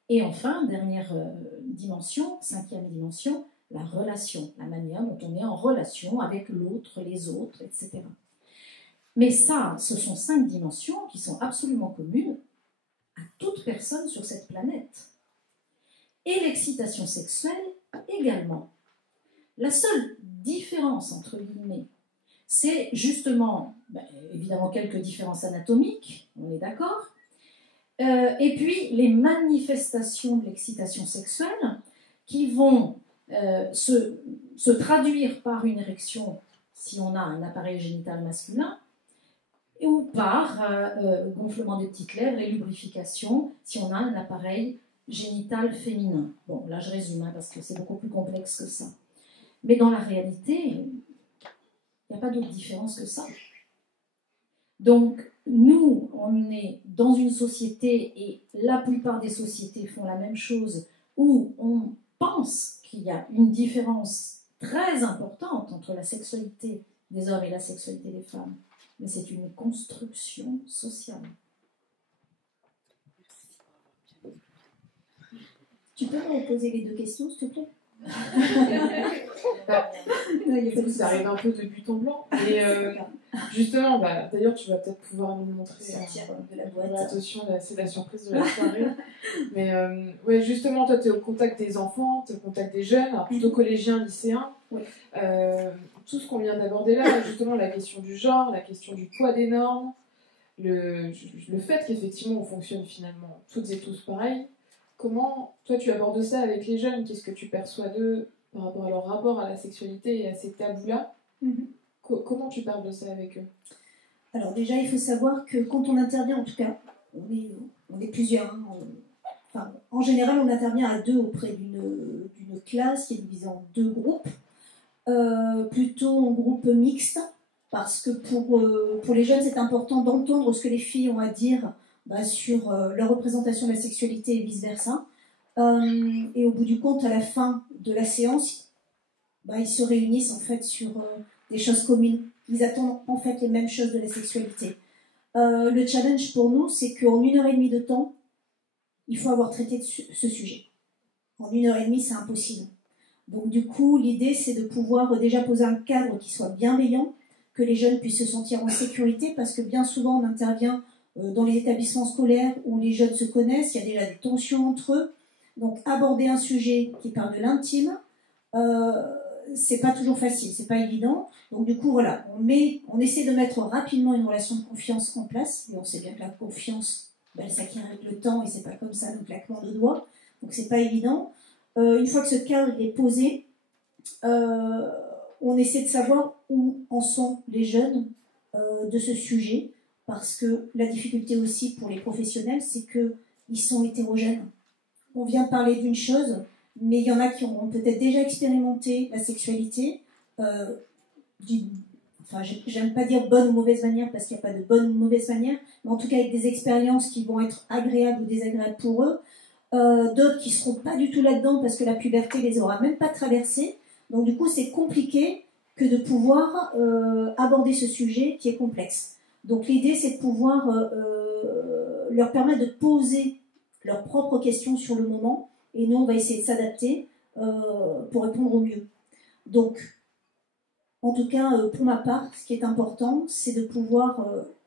Et enfin, dernière dimension, 5e dimension, la relation, la manière dont on est en relation avec l'autre, les autres, etc. Mais ça, ce sont 5 dimensions qui sont absolument communes à toute personne sur cette planète. Et l'excitation sexuelle également. La seule différence, entre guillemets, c'est justement, évidemment, quelques différences anatomiques, on est d'accord, et puis les manifestations de l'excitation sexuelle qui vont se traduire par une érection si on a un appareil génital masculin, ou par gonflement des petites lèvres et lubrification si on a un appareil génital féminin. Bon, là je résume, hein, parce que c'est beaucoup plus complexe que ça. Mais dans la réalité, il n'y a pas d'autre différence que ça. Donc, nous, on est dans une société, et la plupart des sociétés font la même chose, où on pense qu'il y a une différence très importante entre la sexualité des hommes et la sexualité des femmes. Mais c'est une construction sociale. Tu peux me reposer les 2 questions, s'il te plaît? Ça arrive un peu de but en blanc. Et justement, d'ailleurs, tu vas peut-être pouvoir nous montrer de la boîte. Attention, c'est la surprise de la soirée. Mais ouais, justement, toi, tu es au contact des enfants, tu es au contact des jeunes, alors plutôt collégiens, lycéens. Oui. Tout ce qu'on vient d'aborder là, justement, la question du genre, la question du poids des normes, le fait qu'effectivement, on fonctionne finalement toutes et tous pareil. Comment, toi, tu abordes ça avec les jeunes? Qu'est-ce que tu perçois d'eux par rapport à leur rapport à la sexualité et à ces tabous-là? Comment tu parles de ça avec eux? Alors déjà, il faut savoir que quand on intervient, en tout cas, on est plusieurs. Hein, enfin, en général, on intervient à deux auprès d'une classe qui est divisée en deux groupes, plutôt en groupe mixte, parce que pour les jeunes, c'est important d'entendre ce que les filles ont à dire sur leur représentation de la sexualité et vice-versa. Et au bout du compte, à la fin de la séance, ils se réunissent en fait sur des choses communes. Ils attendent en fait les mêmes choses de la sexualité. Le challenge pour nous, c'est qu'en 1h30 de temps, il faut avoir traité ce sujet. En 1h30, c'est impossible. Donc du coup, l'idée, c'est de pouvoir déjà poser un cadre qui soit bienveillant, que les jeunes puissent se sentir en sécurité, parce que bien souvent, on intervient dans les établissements scolaires où les jeunes se connaissent, il y a déjà des tensions entre eux. Donc aborder un sujet qui parle de l'intime, c'est pas toujours facile, c'est pas évident. Donc du coup, voilà, on essaie de mettre rapidement une relation de confiance en place, et on sait bien que la confiance, elle s'acquiert avec le temps, et c'est pas comme ça, donc claquement de doigts, donc c'est pas évident. Une fois que ce cadre est posé, on essaie de savoir où en sont les jeunes de ce sujet, parce que la difficulté aussi pour les professionnels, c'est qu'ils sont hétérogènes. On vient de parler d'une chose, mais il y en a qui ont peut-être déjà expérimenté la sexualité, j'aime pas dire bonne ou mauvaise manière, parce qu'il n'y a pas de bonne ou mauvaise manière, mais en tout cas avec des expériences qui vont être agréables ou désagréables pour eux, d'autres qui ne seront pas du tout là-dedans, parce que la puberté les aura même pas traversées. Donc du coup, c'est compliqué que de pouvoir aborder ce sujet qui est complexe. Donc l'idée, c'est de pouvoir leur permettre de poser leurs propres questions sur le moment, et nous, on va essayer de s'adapter pour répondre au mieux. Donc, en tout cas, pour ma part, ce qui est important, c'est de pouvoir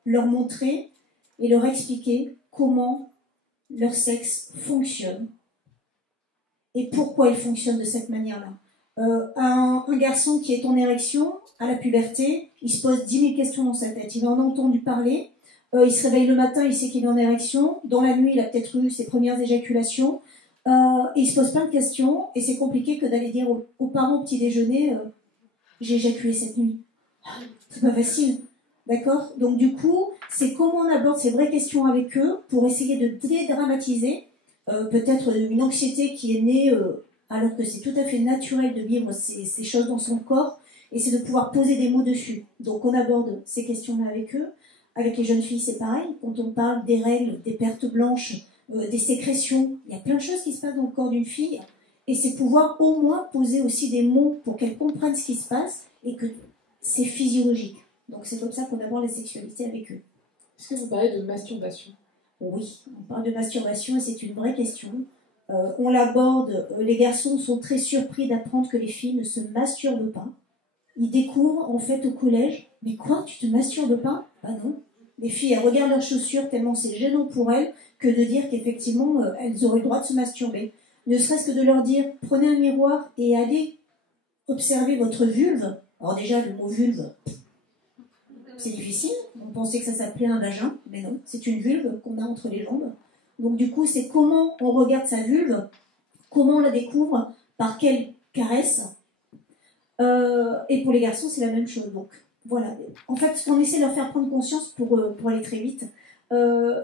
leur montrer et leur expliquer comment leur sexe fonctionne et pourquoi il fonctionne de cette manière-là. Un garçon qui est en érection, à la puberté, il se pose 10 000 questions dans sa tête. Il en a entendu parler, il se réveille le matin, il sait qu'il est en érection. Dans la nuit, il a peut-être eu ses premières éjaculations. Et il se pose plein de questions, et c'est compliqué que d'aller dire aux parents au petit déjeuner j'ai éjaculé cette nuit. C'est pas facile, d'accord? Donc du coup, c'est comment on aborde ces vraies questions avec eux pour essayer de dédramatiser peut-être une anxiété qui est née alors que c'est tout à fait naturel de vivre ces choses dans son corps, et c'est de pouvoir poser des mots dessus. Donc on aborde ces questions-là avec eux. Avec les jeunes filles, c'est pareil. Quand on parle des règles, des pertes blanches, des sécrétions, il y a plein de choses qui se passent dans le corps d'une fille, et c'est pouvoir au moins poser aussi des mots pour qu'elle comprenne ce qui se passe et que c'est physiologique. Donc c'est comme ça qu'on aborde la sexualité avec eux. Est-ce que vous parlez de masturbation? Oui, on parle de masturbation, et c'est une vraie question. On l'aborde, les garçons sont très surpris d'apprendre que les filles ne se masturbent pas. Ils découvrent en fait au collège, mais quoi, tu te masturbes pas? Bah non. Les filles, elles regardent leurs chaussures tellement c'est gênant pour elles que de dire qu'effectivement elles auraient le droit de se masturber. Ne serait-ce que de leur dire, prenez un miroir et allez observer votre vulve. Alors déjà, le mot vulve, c'est difficile. On pensait que ça s'appelait un vagin, mais non, c'est une vulve qu'on a entre les jambes. Donc du coup, c'est comment on regarde sa vulve, comment on la découvre, par quelle caresse. Et pour les garçons, c'est la même chose. Donc voilà. En fait, ce qu'on essaie de leur faire prendre conscience pour aller très vite,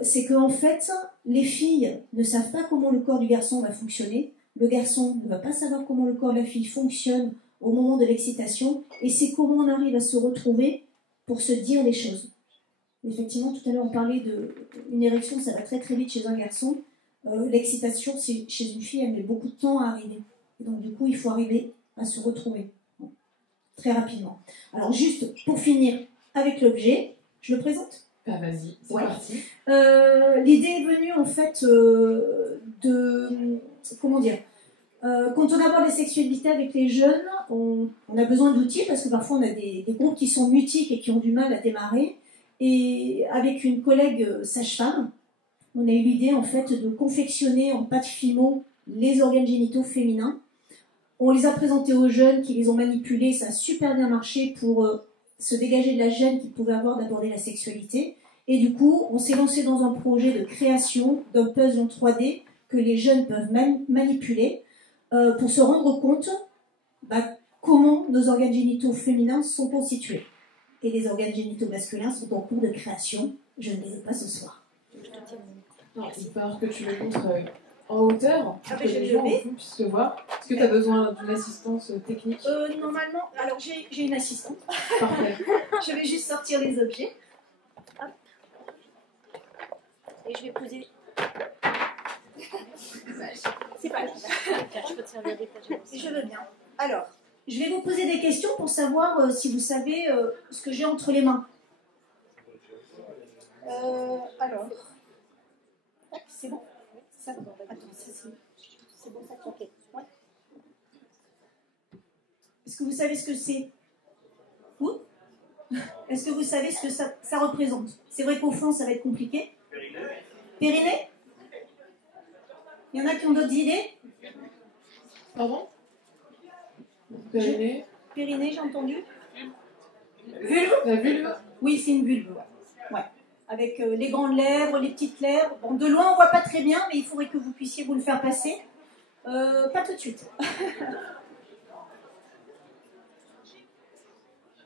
c'est qu'en fait, les filles ne savent pas comment le corps du garçon va fonctionner. Le garçon ne va pas savoir comment le corps de la fille fonctionne au moment de l'excitation. Et c'est comment on arrive à se retrouver pour se dire les choses. Effectivement, tout à l'heure, on parlait d'une érection, ça va très très vite chez un garçon. L'excitation, chez une fille, elle met beaucoup de temps à arriver. Et donc, du coup, il faut arriver à se retrouver très rapidement. Alors, juste pour finir avec l'objet, je le présente. Ah, vas-y, c'est parti. L'idée est venue, en fait, comment dire, quand on aborde les sexualités avec les jeunes, on a besoin d'outils, parce que parfois on a des groupes qui sont mutiques et qui ont du mal à démarrer. Et avec une collègue sage-femme, on a eu l'idée en fait de confectionner en pâte fimo les organes génitaux féminins. On les a présentés aux jeunes qui les ont manipulés, ça a super bien marché pour se dégager de la gêne qu'ils pouvaient avoir d'aborder la sexualité. Et du coup, on s'est lancé dans un projet de création d'un puzzle en 3D que les jeunes peuvent manipuler pour se rendre compte comment nos organes génitaux féminins sont constitués. Et les organes génitaux masculins sont en cours de création. Je ne les ai pas ce soir. Non, il va falloir que tu le montres en hauteur pour que je les le gens vais. puissent te voir. Est-ce que tu as besoin d'une assistance technique? Normalement, alors j'ai une assistante. Parfait. Je vais juste sortir les objets. Hop. Et je vais poser. C'est pas grave. Je peux te servir des pages. Je veux bien. Alors, je vais vous poser des questions pour savoir si vous savez ce que j'ai entre les mains. Alors. Tac, c'est bon? C'est ça? Attends, c'est bon ça? Ok. Ouais. Est-ce que vous savez ce que c'est? Vous? Est-ce que vous savez ce que ça représente? C'est vrai qu'au fond, ça va être compliqué. Périnée? Il y en a qui ont d'autres idées? Pardon? Périnée. Périnée, j'ai entendu. Vulve? La vulve? Oui, c'est une vulve. Ouais. Avec les grandes lèvres, les petites lèvres. Bon, de loin, on voit pas très bien, mais il faudrait que vous puissiez vous le faire passer. Pas tout de suite.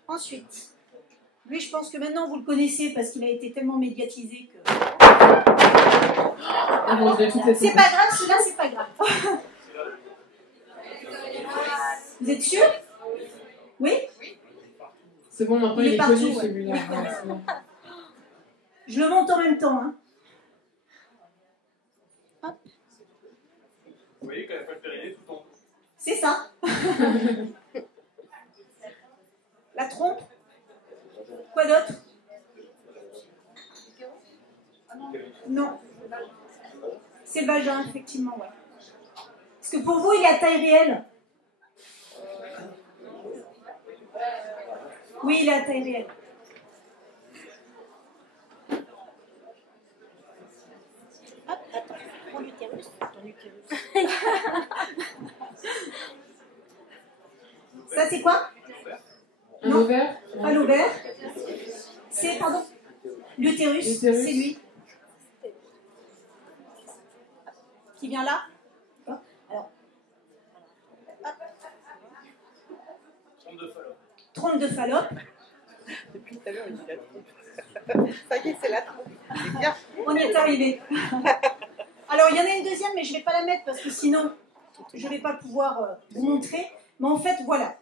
Ensuite, lui, je pense que maintenant vous le connaissez parce qu'il a été tellement médiatisé que. Ah bon, je l'ai tout fait. C'est pas grave, celui-là, c'est pas grave. Vous êtes sûr? Oui? C'est bon, maintenant il est partout, connu ouais. celui-là. Oui, Ouais, c'est bon. Je le monte en même temps. Hein. Hop. Vous voyez qu'à la fois de périnée, tout tombe. C'est ça. La trompe. Quoi d'autre? Non. C'est le vagin, effectivement, ouais. Parce que pour vous, il est à taille réelle. Oui, il est à taille réelle. Hop, attends, prends l'utérus. Ton utérus. Ça, c'est quoi? Un Non. ovaire? Pas l'ovaire. C'est, pardon, l'utérus, c'est lui. Qui vient là. Alors, hop. Trompe de Fallope. Trompe de Fallope. Depuis tout à l'heure, il dit la trompe. Ça y est, c'est la trompe. C'est bien. On y est arrivé. Alors, il y en a une deuxième, mais je ne vais pas la mettre parce que sinon, je ne vais pas pouvoir vous montrer. Mais en fait, voilà.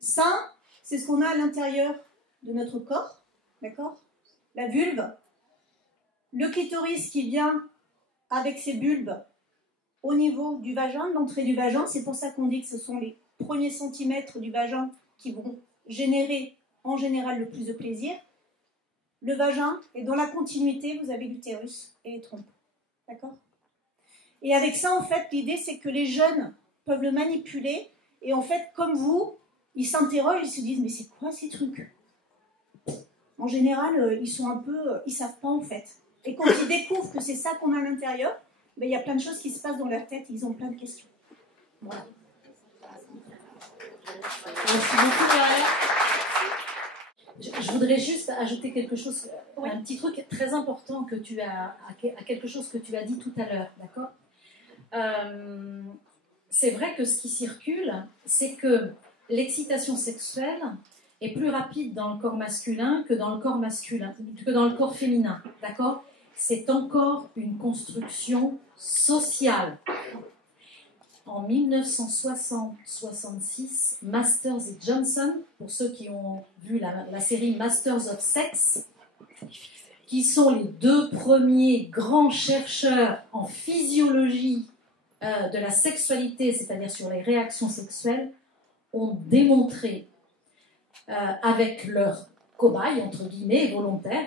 Ça, c'est ce qu'on a à l'intérieur de notre corps. D'accord? La vulve. Le clitoris qui vient avec ses bulbes au niveau du vagin, l'entrée du vagin. C'est pour ça qu'on dit que ce sont les premiers centimètres du vagin qui vont générer en général le plus de plaisir. Le vagin, et dans la continuité, vous avez l'utérus et les trompes. D'accord? Et avec ça, en fait, l'idée, c'est que les jeunes peuvent le manipuler. Et en fait, comme vous, ils s'interrogent, ils se disent, mais c'est quoi ces trucs? En général, ils sont un peu... ils savent pas, en fait. Et quand ils découvrent que c'est ça qu'on a à l'intérieur, ben, il y a plein de choses qui se passent dans leur tête. Ils ont plein de questions. Voilà. Merci beaucoup, Maria. Je voudrais juste ajouter quelque chose, un petit truc très important que tu as, à quelque chose que tu as dit tout à l'heure, d'accord? C'est vrai que ce qui circule, c'est que l'excitation sexuelle est plus rapide dans le corps masculin que dans le corps masculin, que dans le corps féminin, d'accord? C'est encore une construction sociale. En 1960-66, Masters et Johnson, pour ceux qui ont vu la série Masters of Sex, qui sont les deux premiers grands chercheurs en physiologie de la sexualité, c'est-à-dire sur les réactions sexuelles, ont démontré avec leurs cobayes, entre guillemets, volontaires,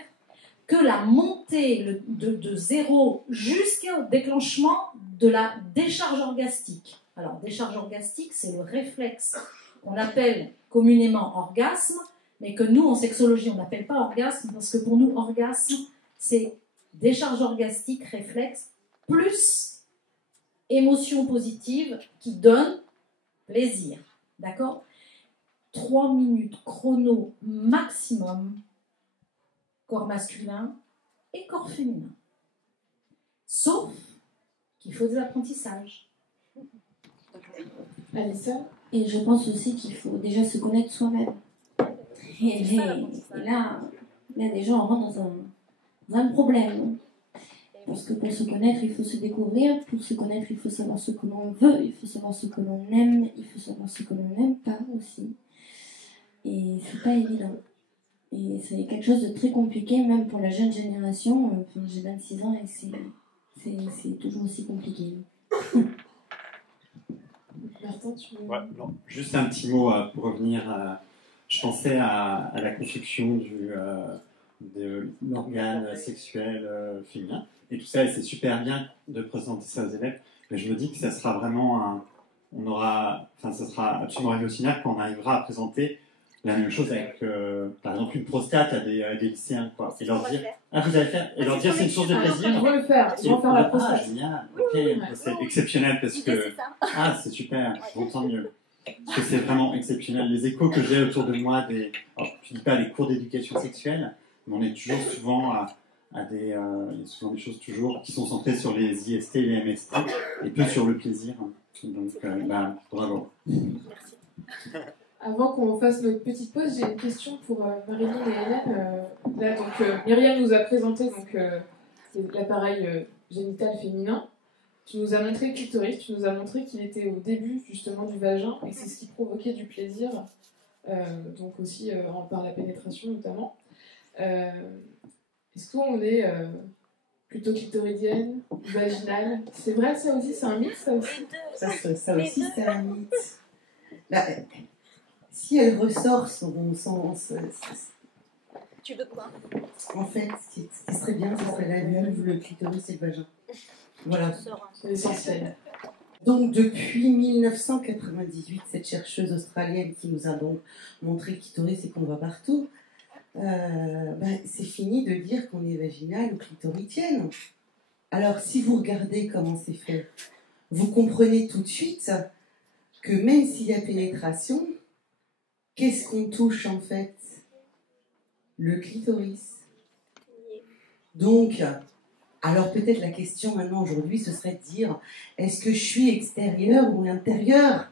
que la montée de zéro jusqu'au déclenchement de la décharge orgastique. Alors, décharge orgastique, c'est le réflexe qu'on appelle communément orgasme, mais que nous, en sexologie, on n'appelle pas orgasme, parce que pour nous, orgasme, c'est décharge orgastique, réflexe, plus émotion positive qui donne plaisir. D'accord? 3 minutes chrono maximum, corps masculin et corps féminin. Sauf qu'il faut des apprentissages. Alissa? Et je pense aussi qu'il faut déjà se connaître soi-même. Et là, déjà, on rentre dans un problème. Parce que pour se connaître, il faut se découvrir. Pour se connaître, il faut savoir ce que l'on veut. Il faut savoir ce que l'on aime. Il faut savoir ce que l'on n'aime pas aussi. Et c'est pas évident. Et c'est quelque chose de très compliqué, même pour la jeune génération. Enfin, j'ai 26 ans et c'est toujours aussi compliqué. Martin, tu veux... Ouais, non. Juste un petit mot pour revenir. Je pensais à la construction de l'organe sexuel féminin. Et tout ça, et c'est super bien de présenter ça aux élèves. Mais je me dis que ça sera vraiment ça sera absolument révolutionnaire quand on arrivera à présenter la même chose avec, par exemple, une prostate à des lycéens, quoi. Et leur dire, vous allez faire, et leur dire c'est une source de plaisir. Ils vont le faire, ils vont faire la prostate. Ah, génial, ok, c'est exceptionnel parce que, c'est super, j'entends mieux. Parce que c'est vraiment exceptionnel. Les échos que j'ai autour de moi, alors, je ne dis pas des cours d'éducation sexuelle, mais on est toujours souvent il y a souvent des choses toujours qui sont centrées sur les IST et les MST et peu sur le plaisir. Donc, bravo. Merci. Avant qu'on fasse notre petite pause, j'ai une question pour Marilyn et Hélène. Là, donc, Myriam nous a présenté l'appareil génital féminin. Tu nous as montré le clitoris, tu nous as montré qu'il était au début justement du vagin et c'est ce qui provoquait du plaisir, donc aussi par la pénétration notamment. Est-ce qu'on est plutôt clitoridienne, vaginale? C'est vrai ça aussi, c'est un mythe ça aussi? Ça aussi c'est un mythe. Là, si elle ressort son Tu veux quoi? En fait, ce qui serait bien, ce serait la vulve, le clitoris et le vagin. Voilà. C'est essentiel. Donc, depuis 1998, cette chercheuse australienne qui nous a donc montré le clitoris et qu'on voit partout, c'est fini de dire qu'on est vaginale ou clitoridienne. Alors, si vous regardez comment c'est fait, vous comprenez tout de suite que même s'il y a pénétration, qu'est-ce qu'on touche en fait? Le clitoris. Donc, alors peut-être la question maintenant aujourd'hui ce serait de dire est-ce que je suis extérieure ou intérieure?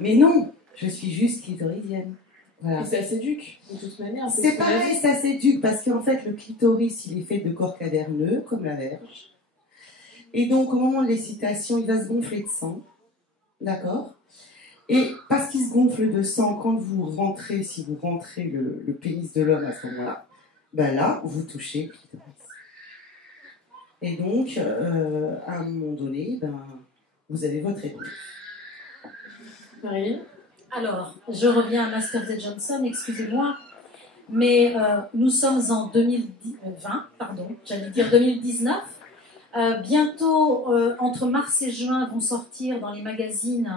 Mais non, je suis juste clitoridienne. Voilà. Et ça s'éduque de toute manière. C'est pareil, ça s'éduque parce qu'en fait le clitoris il est fait de corps caverneux comme la verge. Et donc au moment de l'excitation il va se gonfler de sang. D'accord? Et parce qu'il se gonfle de sang, quand vous rentrez, si vous rentrez le pénis de l'homme à ce moment-là, là, vous touchez le clitoris. Et donc, à un moment donné, vous avez votre réponse. Marilyn? Alors, je reviens à Masters et Johnson, excusez-moi, mais nous sommes en 2019. Bientôt, entre mars et juin, vont sortir dans les magazines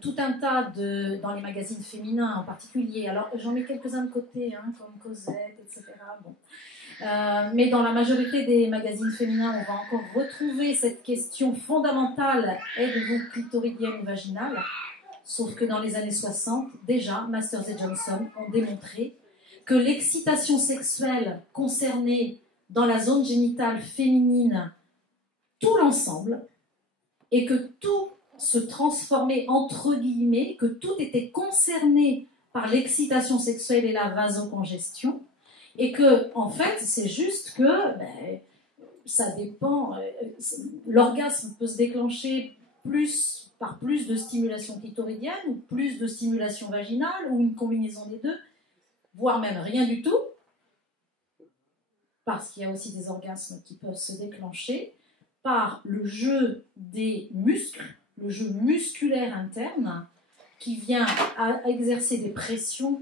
tout un tas dans les magazines féminins en particulier. Alors, j'en mets quelques-uns de côté, comme Cosette, etc. Bon. Mais dans la majorité des magazines féminins, on va encore retrouver cette question fondamentale, êtes-vous clitoridienne ou vaginale? Sauf que dans les années 60, déjà, Masters et Johnson ont démontré que l'excitation sexuelle concernée dans la zone génitale féminine, tout l'ensemble, et que tout se transformait entre guillemets, que tout était concerné par l'excitation sexuelle et la vasocongestion, et que, en fait, c'est juste que ça dépend, l'orgasme peut se déclencher par plus de stimulation clitoridienne, ou plus de stimulation vaginale, ou une combinaison des deux, voire même rien du tout, parce qu'il y a aussi des orgasmes qui peuvent se déclencher par le jeu des muscles, le jeu musculaire interne, qui vient à exercer des pressions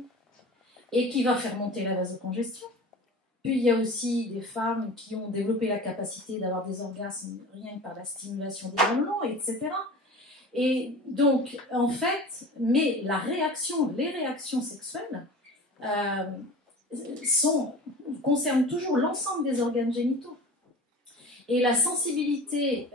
et qui va faire monter la vasocongestion. Puis il y a aussi des femmes qui ont développé la capacité d'avoir des orgasmes rien que par la stimulation des mamelons, etc. Et donc, en fait, mais les réactions sexuelles concernent toujours l'ensemble des organes génitaux. Et la sensibilité,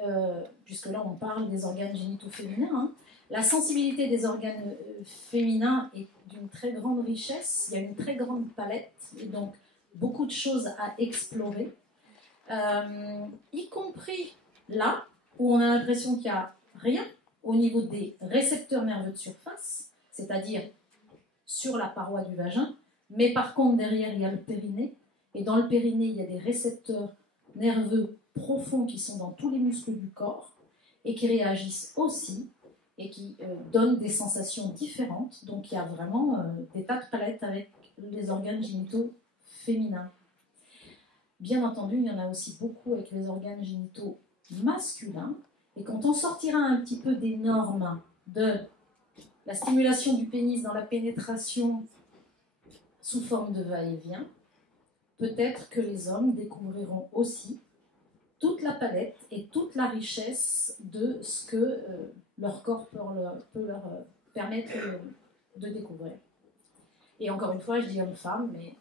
puisque là on parle des organes génitaux féminins, la sensibilité des organes féminins est d'une très grande richesse, il y a une très grande palette, et donc beaucoup de choses à explorer, y compris là, où on a l'impression qu'il n'y a rien au niveau des récepteurs nerveux de surface, c'est-à-dire sur la paroi du vagin, mais par contre derrière il y a le périnée, et dans le périnée il y a des récepteurs nerveux profonds qui sont dans tous les muscles du corps et qui réagissent aussi et qui donnent des sensations différentes. Donc il y a vraiment des tas de palettes avec les organes génitaux féminins. Bien entendu, il y en a aussi beaucoup avec les organes génitaux masculins. Et quand on sortira un petit peu des normes de la stimulation du pénis dans la pénétration sous forme de va-et-vient, peut-être que les hommes découvriront aussi toute la palette et toute la richesse de ce que leur corps peut leur permettre de découvrir. Et encore une fois, je dis homme-femme, mais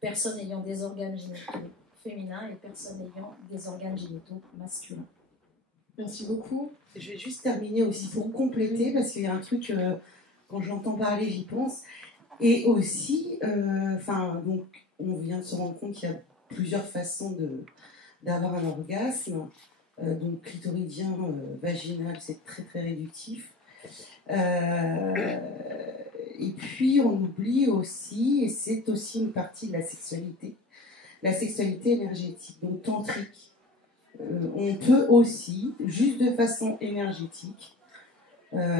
personne ayant des organes génitaux féminins et personne ayant des organes génitaux masculins. Merci beaucoup. Je vais juste terminer aussi pour compléter, parce qu'il y a un truc, quand j'entends parler, j'y pense. Et aussi, donc, on vient de se rendre compte qu'il y a plusieurs façons d'avoir un orgasme. Donc, clitoridien, vaginal, c'est très très réductif. Et puis, on oublie aussi, et c'est aussi une partie de la sexualité énergétique, donc tantrique. On peut aussi, juste de façon énergétique,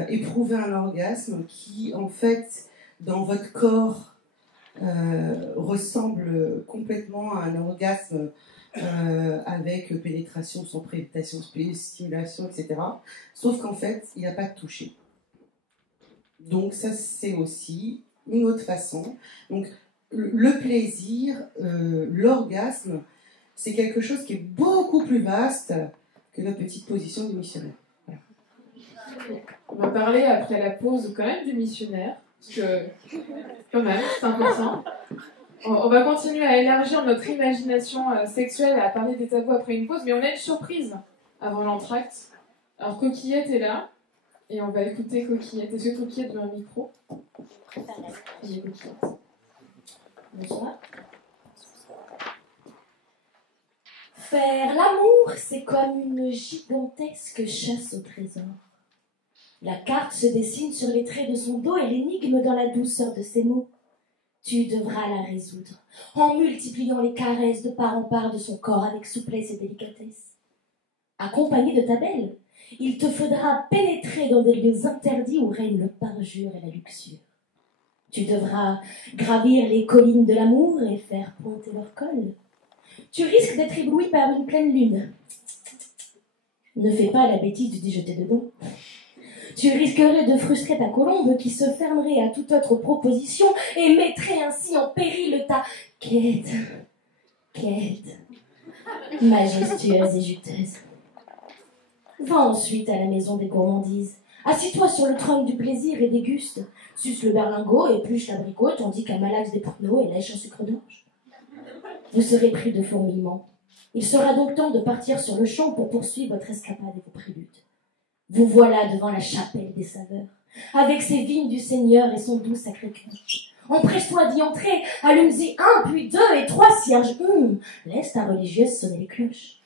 éprouver un orgasme qui, en fait, dans votre corps, ressemble complètement à un orgasme avec pénétration, sans pénétration, stimulation, etc. Sauf qu'en fait, il n'y a pas de toucher. Donc ça, c'est aussi une autre façon. Donc le plaisir, l'orgasme, c'est quelque chose qui est beaucoup plus vaste que notre petite position du missionnaire. Voilà. On va parler après la pause quand même du missionnaire, parce que quand même, c'est important. On va continuer à élargir notre imagination sexuelle et à parler des tabous après une pause, mais on a une surprise avant l'entracte. Alors Coquillette est là, et on va écouter Coquillette. Est-ce que Coquillette veut un micro ? Il est Coquillette. Bonsoir. Faire l'amour, c'est comme une gigantesque chasse au trésor. La carte se dessine sur les traits de son dos et l'énigme dans la douceur de ses mots. Tu devras la résoudre en multipliant les caresses de part en part de son corps avec souplesse et délicatesse. Accompagné de ta belle, il te faudra pénétrer dans des lieux interdits où règne le parjure et la luxure. Tu devras gravir les collines de l'amour et faire pointer leur col. Tu risques d'être ébloui par une pleine lune. Ne fais pas la bêtise d'y jeter dedans. Tu risquerais de frustrer ta colombe qui se fermerait à toute autre proposition et mettrait ainsi en péril ta quête majestueuse et juteuse. Va ensuite à la maison des gourmandises. Assis-toi sur le trône du plaisir et déguste. Suce le berlingot, épluche l'abricot, tandis qu'un malaxe des pruneaux et lèche un sucre d'orge. Vous serez pris de fourmillement. Il sera donc temps de partir sur le champ pour poursuivre votre escapade et vos préludes. Vous voilà devant la chapelle des saveurs, avec ses vignes du Seigneur et son doux sacré-cœur. Empresse-toi d'y entrer, allume-y 1, puis 2 et 3 cierges. Laisse ta religieuse sonner les cloches.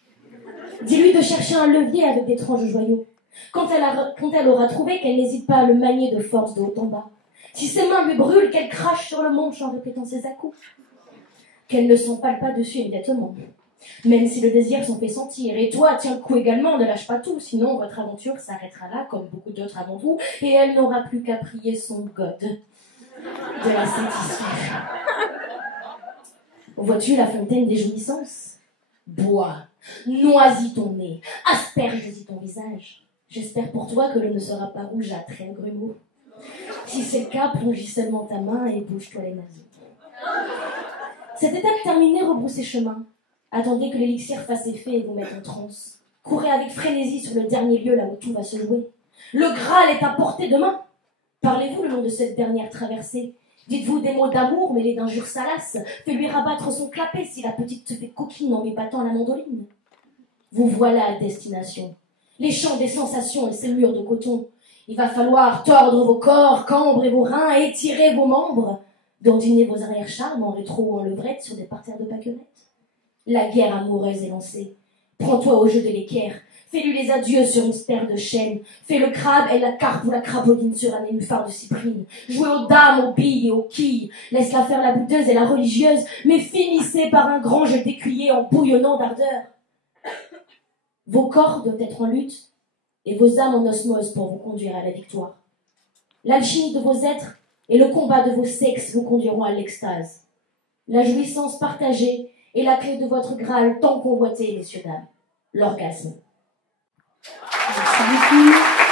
Dis-lui de chercher un levier avec d'étranges joyaux. Quand elle aura trouvé, qu'elle n'hésite pas à le manier de force de haut en bas. Si ses mains lui brûlent, qu'elle crache sur le manche en répétant ses à-coups. Qu'elle ne s'empale pas dessus immédiatement. Même si le désir s'en fait sentir. Et toi, tiens le coup également, ne lâche pas tout, sinon votre aventure s'arrêtera là, comme beaucoup d'autres avant vous, et elle n'aura plus qu'à prier son God de la satisfaire. Vois-tu la fontaine des jouissances ? Bois, noisis ton nez, asperge-y ton visage. J'espère pour toi que l'eau ne sera pas rougeâtre et un grumeau. Si c'est le cas, plonge seulement ta main et bouge-toi les naseaux. Cette étape terminée, rebroussez chemin. Attendez que l'élixir fasse effet et vous mette en transe. Courez avec frénésie sur le dernier lieu là où tout va se jouer. Le Graal est à portée de main. Parlez-vous le long de cette dernière traversée. Dites-vous des mots d'amour mêlés d'injures salaces. Fais-lui rabattre son clapet si la petite se fait coquine en lui battant la mandoline. Vous voilà à destination. Les champs des sensations et ces murs de coton. Il va falloir tordre vos corps, cambrer vos reins, étirer vos membres, dandiner vos arrière-charmes en rétro ou en levrette sur des parterres de pâquerettes. La guerre amoureuse est lancée. Prends-toi au jeu de l'équerre. Fais-lui les adieux sur une terre de chêne. Fais le crabe et la carpe ou la crapaudine sur un nénuphar de cyprine. Jouez aux dames, aux billes et aux quilles. Laisse-la faire la boudeuse et la religieuse, mais finissez par un grand jet d'écuyer en bouillonnant d'ardeur. Vos corps doivent être en lutte et vos âmes en osmose pour vous conduire à la victoire. L'alchimie de vos êtres et le combat de vos sexes vous conduiront à l'extase. La jouissance partagée est la clé de votre Graal tant convoité, messieurs, dames. L'orgasme. Merci beaucoup.